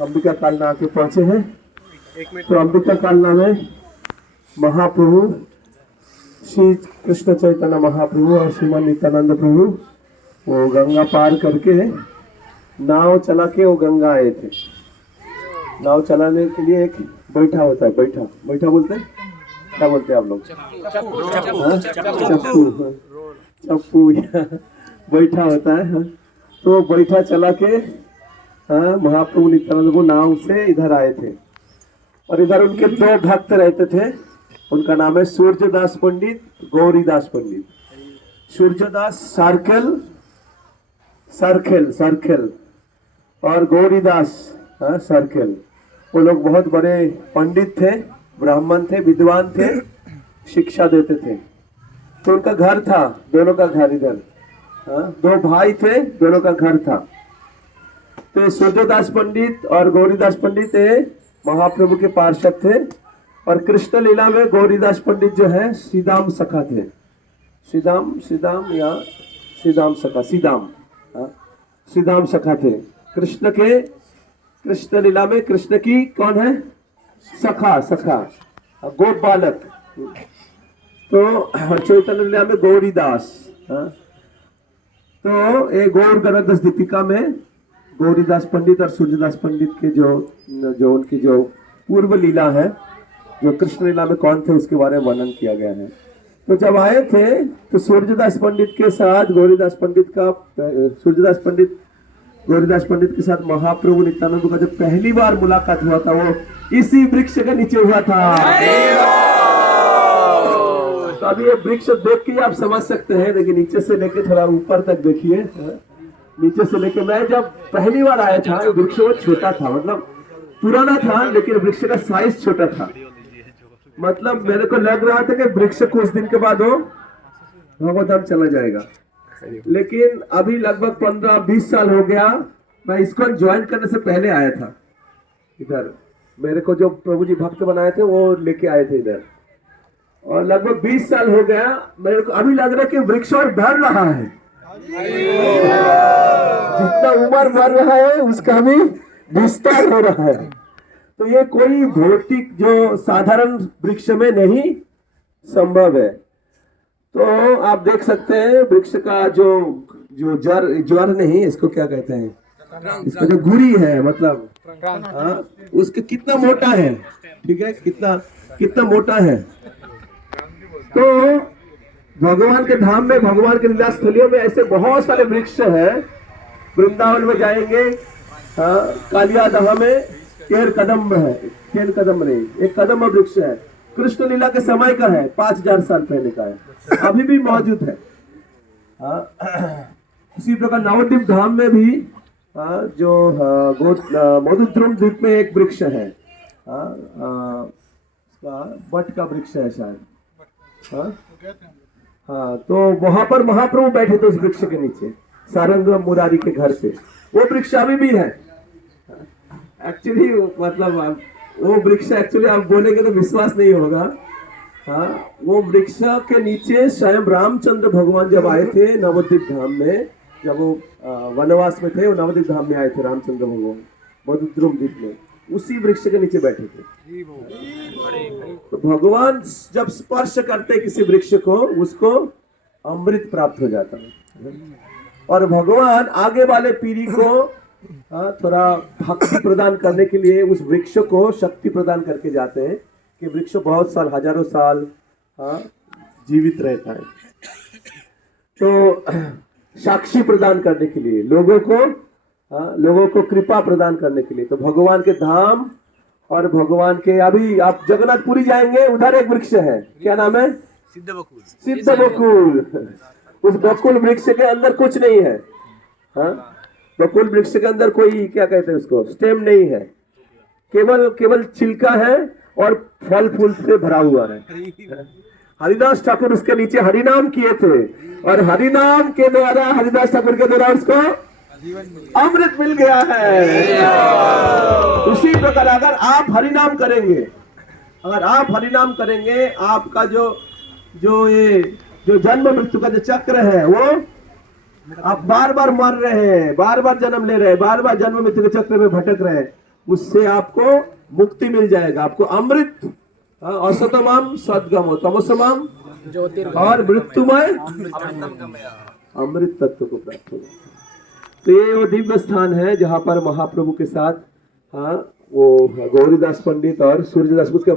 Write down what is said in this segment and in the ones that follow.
अंबिका कालना आके पहुंचे हैं। तो अंबिका कालना में महाप्रभु श्री कृष्ण चैतन्य महाप्रभु और श्रीमान नित्यानंद प्रभु वो गंगा पार करके नाव चला के वो गंगा आए थे। नाव चलाने के लिए एक बैठा होता है, बैठा बैठा बोलते हैं, क्या बोलते हैं आप लोग? चप्पू, चप्पू बैठा होता है। तो बैठा चला के महाप्रभु नित्यानंद को नाव से इधर आए थे और इधर उनके दो भक्त रहते थे। उनका नाम है सूर्यदास पंडित, गौरीदास पंडित। सूर्यदास सार्केल सर्केल और गौरीदास सर्केल। वो लोग बहुत बड़े पंडित थे, ब्राह्मण थे, विद्वान थे, शिक्षा देते थे। तो उनका घर था, दोनों का घर इधर, दो भाई थे, दोनों का घर था। तो सूर्यदास पंडित और गौरीदास पंडित महाप्रभु के पार्षद थे और कृष्ण लीला में गौरीदास पंडित जो है सीधाम सखा थे। सीधाम सखा थे कृष्ण के। कृष्ण लीला में कृष्ण की कौन है? सखा गोप बालक। तो चैतन्य लीला में गौरीदास। तो ये गौर गणदस दीपिका में गौरीदास पंडित और सूर्यदास पंडित के जो उनकी जो पूर्व लीला है, जो कृष्ण लीला में कौन थे उसके बारे में वर्णन किया गया है। तो जब आए थे तो सूर्यदास पंडित के साथ गौरीदास पंडित के साथ महाप्रभु नित्यानंद का जब पहली बार मुलाकात हुआ था वो इसी वृक्ष के नीचे हुआ था। तो अभी ये वृक्ष देख के आप समझ सकते हैं, लेकिन नीचे से लेके थोड़ा ऊपर तक देखिए। नीचे से लेके मैं जब पहली बार आया था वृक्ष वो छोटा था, मतलब पुराना था, लेकिन वृक्ष का साइज छोटा था। मतलब मेरे को लग रहा था कि वृक्ष कुछ दिन के बाद वो भगवत चला जाएगा। लेकिन अभी लगभग 15-20 साल हो गया। मैं इसको ज्वाइन करने से पहले आया था इधर। मेरे को जो प्रभु जी भक्त बनाए थे वो लेके आए थे इधर, और लगभग 20 साल हो गया। मेरे को अभी लग रहा है कि वृक्ष और बढ़ रहा है। जितना उम्र बढ़ रहा है उसका भी विस्तार हो रहा है। तो ये कोई भौतिक जो साधारण वृक्ष में नहीं संभव है। तो आप देख सकते हैं वृक्ष का जो जड़ नहीं, इसको क्या कहते हैं, इसका जो गुरी है, मतलब उसके कितना मोटा है, ठीक है, कितना मोटा है। तो भगवान के धाम में, भगवान के लीला स्थलियों में ऐसे बहुत सारे वृक्ष हैं। वृंदावन में जाएंगे, कालियादह में केर कदम है, केर कदम नहीं, एक कदम वृक्ष है, कृष्ण लीला के समय का है, 5000 साल पहले का है, अभी भी मौजूद है। इसी प्रकार नवद्वीप धाम में भी जो मधुद्रुम द्वीप में एक वृक्ष है, बट का वृक्ष है शायद। तो वहां पर महाप्रभु बैठे थे उस वृक्ष के नीचे, सारंग मुरारी के घर पे। वो वृक्ष अभी भी है एक्चुअली, मतलब वो वृक्ष एक्चुअली आप बोलेंगे तो विश्वास नहीं होगा। वो वृक्ष के नीचे स्वयं रामचंद्र भगवान जब आए थे नवद्वीप धाम में, जब वो वनवास में थे, वो नवद्वीप धाम में आए थे रामचंद्र भगवान मधुद्रुम द्वीप में, उसी वृक्ष के नीचे बैठे थे। तो भगवान जब स्पर्श करते किसी वृक्ष को, उसको अमृत प्राप्त हो जाता है। और भगवान आगे वाले पीढ़ी को थोड़ा भक्ति प्रदान करने के लिए उस वृक्ष को शक्ति प्रदान करके जाते हैं कि वृक्ष बहुत साल, हजारों साल जीवित रहता है। तो साक्षी प्रदान करने के लिए, लोगों को कृपा प्रदान करने के लिए। तो भगवान के धाम और भगवान के, अभी आप जगन्नाथपुरी जाएंगे, उधर एक वृक्ष है, क्या नाम है? सिद्ध बकुल। उस बकुल वृक्ष के अंदर कुछ नहीं है। बकुल वृक्ष के अंदर कोई, क्या कहते हैं उसको, स्टेम नहीं है, केवल छिलका है और फल फूल से भरा हुआ है। हरिदास ठाकुर उसके नीचे हरिनाम किए थे और हरिनाम के द्वारा, हरिदास ठाकुर के द्वारा उसको अमृत मिल गया है। उसी प्रकार अगर आप हरिनाम करेंगे, आपका जो जन्म मृत्यु का जो चक्र है, वो आप बार बार मर रहे हैं, बार बार जन्म ले रहे हैं, बार बार जन्म मृत्यु के चक्र में भटक रहे हैं, उससे आपको मुक्ति मिल जाएगा, आपको अमृत, असतमम सद्गमो तमसमम और मृत्युमय अमृत तत्व को प्राप्त होगा। तो ये वो दिव्य स्थान है जहाँ पर महाप्रभु के साथ वो गौरीदास पंडित और सूर्यदास, उसका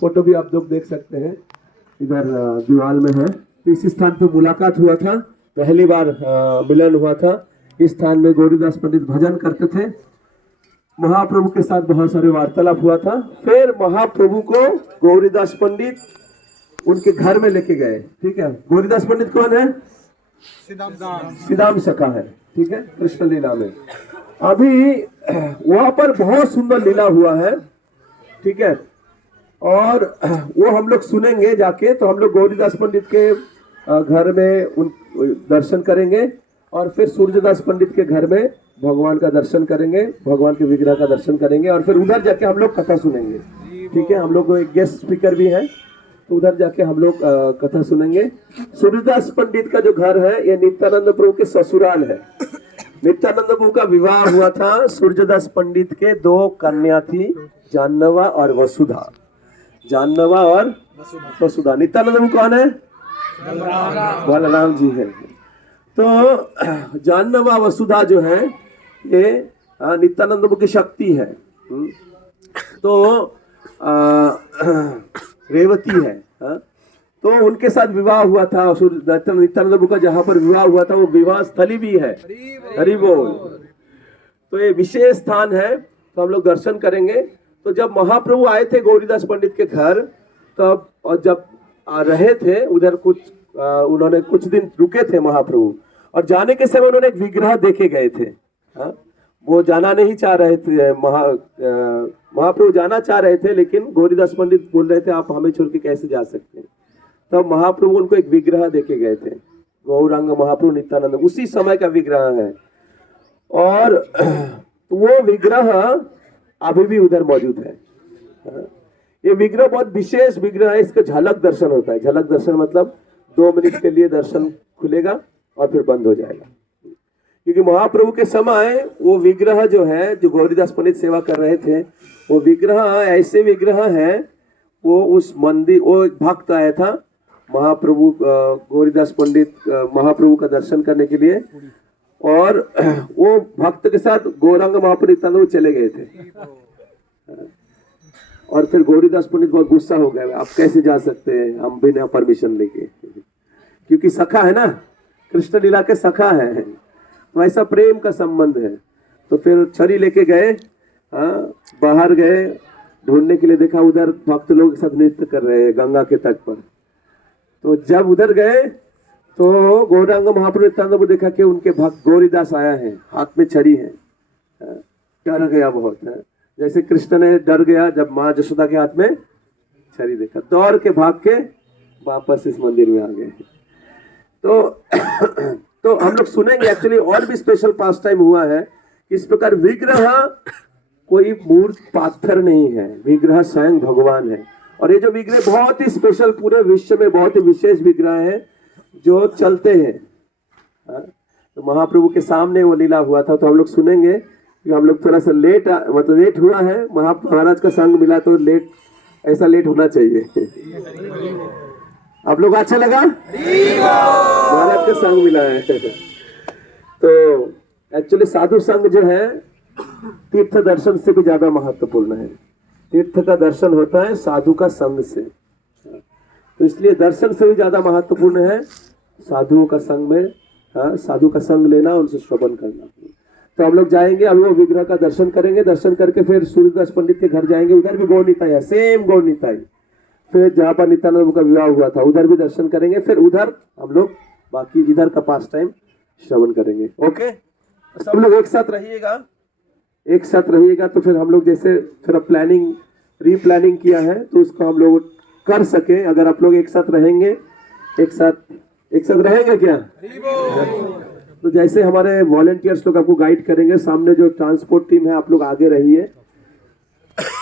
फोटो भी आप लोग देख सकते हैं, इधर दीवार में है। इस स्थान पे मुलाकात हुआ था, पहली बार मिलन हुआ था। इस स्थान में गौरीदास पंडित भजन करते थे, महाप्रभु के साथ बहुत सारे वार्तालाप हुआ था। फिर महाप्रभु को गौरीदास पंडित उनके घर में लेके गए। ठीक है, गौरीदास पंडित कौन है? सीधाम सखा है, ठीक है, कृष्ण लीला में। अभी वहां पर बहुत सुंदर लीला हुआ है, ठीक है, और वो हम लोग सुनेंगे जाके। तो हम लोग गौरीदास पंडित के घर में उन दर्शन करेंगे और फिर सूर्यदास पंडित के घर में भगवान का दर्शन करेंगे, भगवान के विग्रह का दर्शन करेंगे और फिर उधर जाके हम लोग कथा सुनेंगे। ठीक है, हम लोग एक गेस्ट स्पीकर भी है, तो उधर जाके हम लोग कथा सुनेंगे। सूर्यदास पंडित का जो घर है ये नित्यानंद प्रभु के ससुराल है। नित्यानंद प्रभु का विवाह हुआ था, सूर्यदास पंडित के दो कन्या थी, जानवा और वसुधा। जानवा और वसुधा। नित्यानंद प्रभु कौन है? बलराम जी है। तो जानवा वसुधा जो है ये नित्यानंद प्रभु की शक्ति है। तो रेवती है। तो उनके साथ विवाह हुआ था नित्यानंद प्रभु का, जहां पर विवाह हुआ था वो विवाह स्थली भी है। हरि बोल। तो ये विशेष स्थान है, तो हम लोग दर्शन करेंगे। तो जब महाप्रभु आए थे गौरीदास पंडित के घर, तब और जब रहे थे उधर उन्होंने कुछ दिन रुके थे महाप्रभु, और जाने के समय उन्होंने एक विग्रह देखे गए थे। वो जाना नहीं चाह रहे थे, महाप्रभु जाना चाह रहे थे, लेकिन गौरीदास पंडित बोल रहे थे आप हमें छोड़ के कैसे जा सकते हैं। तब महाप्रभु उनको एक विग्रह देके गए थे, गौरांग महाप्रभु नित्यानंद, उसी समय का विग्रह है। और वो विग्रह अभी भी उधर मौजूद है। ये विग्रह बहुत विशेष विग्रह है, इसका झलक दर्शन होता है। झलक दर्शन मतलब 2 मिनट के लिए दर्शन खुलेगा और फिर बंद हो जाएगा, क्योंकि महाप्रभु के समय वो विग्रह जो है, जो गौरीदास पंडित सेवा कर रहे थे, वो विग्रह ऐसे विग्रह है, वो उस मंदिर, वो भक्त आया था महाप्रभु, गौरीदास पंडित महाप्रभु का दर्शन करने के लिए, और वो भक्त के साथ गौरांग महाप्रभु चले गए थे। और फिर गौरीदास पंडित बहुत गुस्सा हो गए, आप कैसे जा सकते हैं हम बिना परमिशन लेके, क्योंकि सखा है ना, कृष्ण लीला के सखा है, वैसा प्रेम का संबंध है। तो फिर छड़ी लेके गए, बाहर गए ढूंढने के लिए, देखा उधर भक्त लोग के साथ नृत्य कर रहे हैं गंगा के तट पर। तो जब उधर गए तो गौरांग महाप्रभु नित्यानंद को देखा कि उनके भक्त गौरीदास आया है, हाथ में छड़ी है। डर गया बहुत है, जैसे कृष्ण ने डर गया जब माँ यशोदा के हाथ में छड़ी देखा, दौड़ के भाग के वापस इस मंदिर में आ गए। तो हम लोग सुनेंगे, एक्चुअली और भी स्पेशल पास टाइम हुआ है। इस प्रकार विग्रह कोई मूर्त पाथर नहीं है, विग्रह स्वयं भगवान है। और ये जो विग्रह बहुत ही स्पेशल, पूरे विश्व में बहुत ही विशेष विग्रह है जो चलते हैं। तो महाप्रभु के सामने वो लीला हुआ था, तो हम लोग सुनेंगे कि हम लोग थोड़ा सा लेट हुआ है। महाराज का संग मिला तो लेट, ऐसा लेट होना चाहिए। आप लोग अच्छा लगा? महाराज का संग मिला है। तो एक्चुअली साधु संग जो है तीर्थ दर्शन से भी ज्यादा महत्वपूर्ण है। तीर्थ का दर्शन होता है साधु का संग से, तो इसलिए दर्शन से भी ज्यादा महत्वपूर्ण है साधुओं का संग में, साधु का संग लेना, उनसे श्रवण करना। तो हम लोग जाएंगे, अभी वो विग्रह का दर्शन करेंगे, दर्शन करके फिर सूर्यदास पंडित के घर जाएंगे। उधर भी गौर निताई है, सेम गौर निताई। फिर जहाँ पर नित्यानंद का विवाह हुआ था उधर भी दर्शन करेंगे। फिर उधर हम लोग बाकी इधर का पास टाइम श्रवण करेंगे। ओके, सब लोग एक साथ रहिएगा, एक साथ रहिएगा। तो फिर हम लोग जैसे थोड़ा प्लानिंग, रीप्लानिंग किया है, तो उसको हम लोग कर सके। अगर आप लोग एक साथ रहेंगे, एक साथ रहेंगे क्या? तो जैसे हमारे वॉलंटियर्स लोग आपको गाइड करेंगे, सामने जो ट्रांसपोर्ट टीम है आप लोग आगे रहिए।